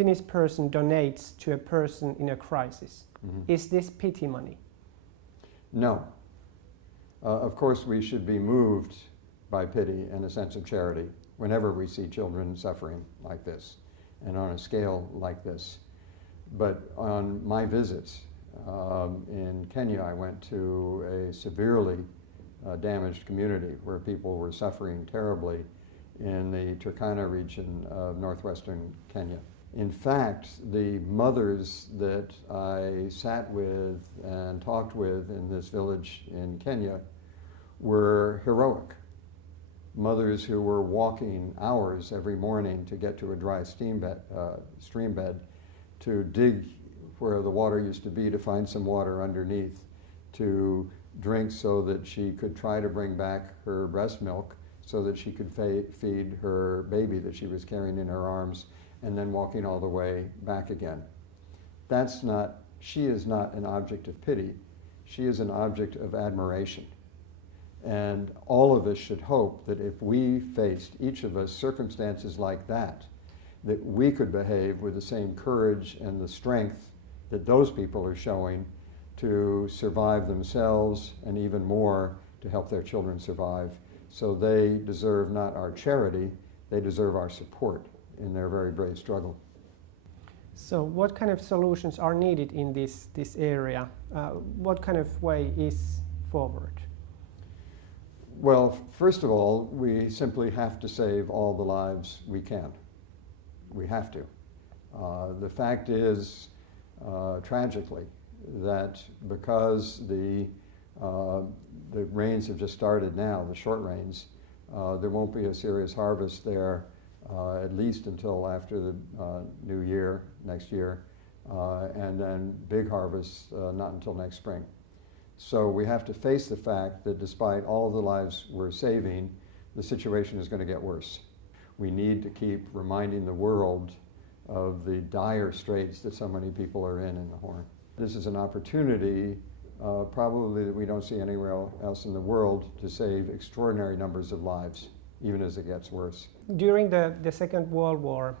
Finnish person donates to a person in a crisis. Is this pity money? No. Of course, we should be moved by pity and a sense of charity whenever we see children suffering like this and on a scale like this. But on my visits in Kenya, I went to a severely damaged community where people were suffering terribly in the Turkana region of northwestern Kenya. In fact, the mothers that I sat with and talked with in this village in Kenya were heroic. Mothers who were walking hours every morning to get to a dry stream bed to dig where the water used to be to find some water underneath to drink so that she could try to bring back her breast milk so that she could feed her baby that she was carrying in her arms, and then walking all the way back again. She is not an object of pity, she is an object of admiration. And all of us should hope that if we faced, each of us, circumstances like that we could behave with the same courage and the strength that those people are showing to survive themselves and even more to help their children survive. So they deserve not our charity, they deserve our support in their very brave struggle. So what kind of solutions are needed in this area? What kind of way is forward? Well, first of all, we simply have to save all the lives we can. We have to. The fact is, tragically, that because the rains have just started now, the short rains, there won't be a serious harvest there at least until after the new year, next year, and then big harvests not until next spring. So we have to face the fact that despite all of the lives we're saving, the situation is going to get worse. We need to keep reminding the world of the dire straits that so many people are in the Horn. This is an opportunity probably that we don't see anywhere else in the world to save extraordinary numbers of lives, even as it gets worse. During the Second World War,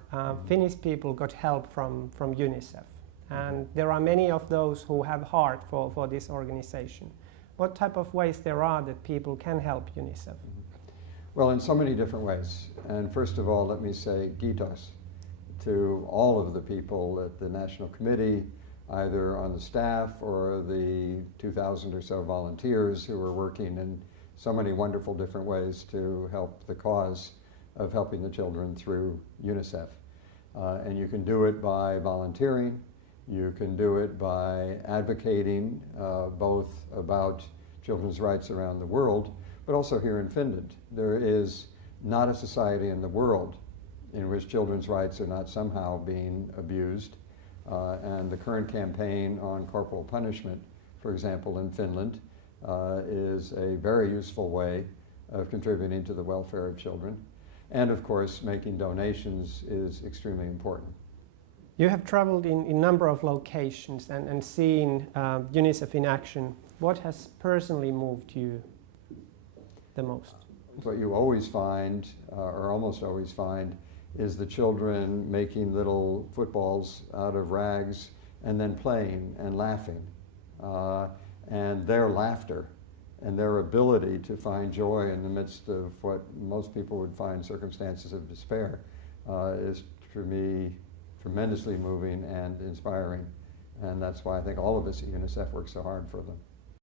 Finnish people got help from UNICEF. And there are many of those who have heart for this organization. What type of ways there are that people can help UNICEF? Well, in so many different ways. And first of all, let me say kiitos to all of the people at the National Committee, either on the staff or the 2,000 or so volunteers who are working in so many wonderful different ways to help the cause of helping the children through UNICEF. And you can do it by volunteering. You can do it by advocating both about children's rights around the world, but also here in Finland. There is not a society in the world in which children's rights are not somehow being abused. And the current campaign on corporal punishment, for example, in Finland, is a very useful way of contributing to the welfare of children. And of course, making donations is extremely important. You have traveled in a number of locations and seen UNICEF in action. What has personally moved you the most? What you always find, or almost always find, is the children making little footballs out of rags and then playing and laughing. And their laughter and their ability to find joy in the midst of what most people would find circumstances of despair is, for me, tremendously moving and inspiring. And that's why I think all of us at UNICEF work so hard for them.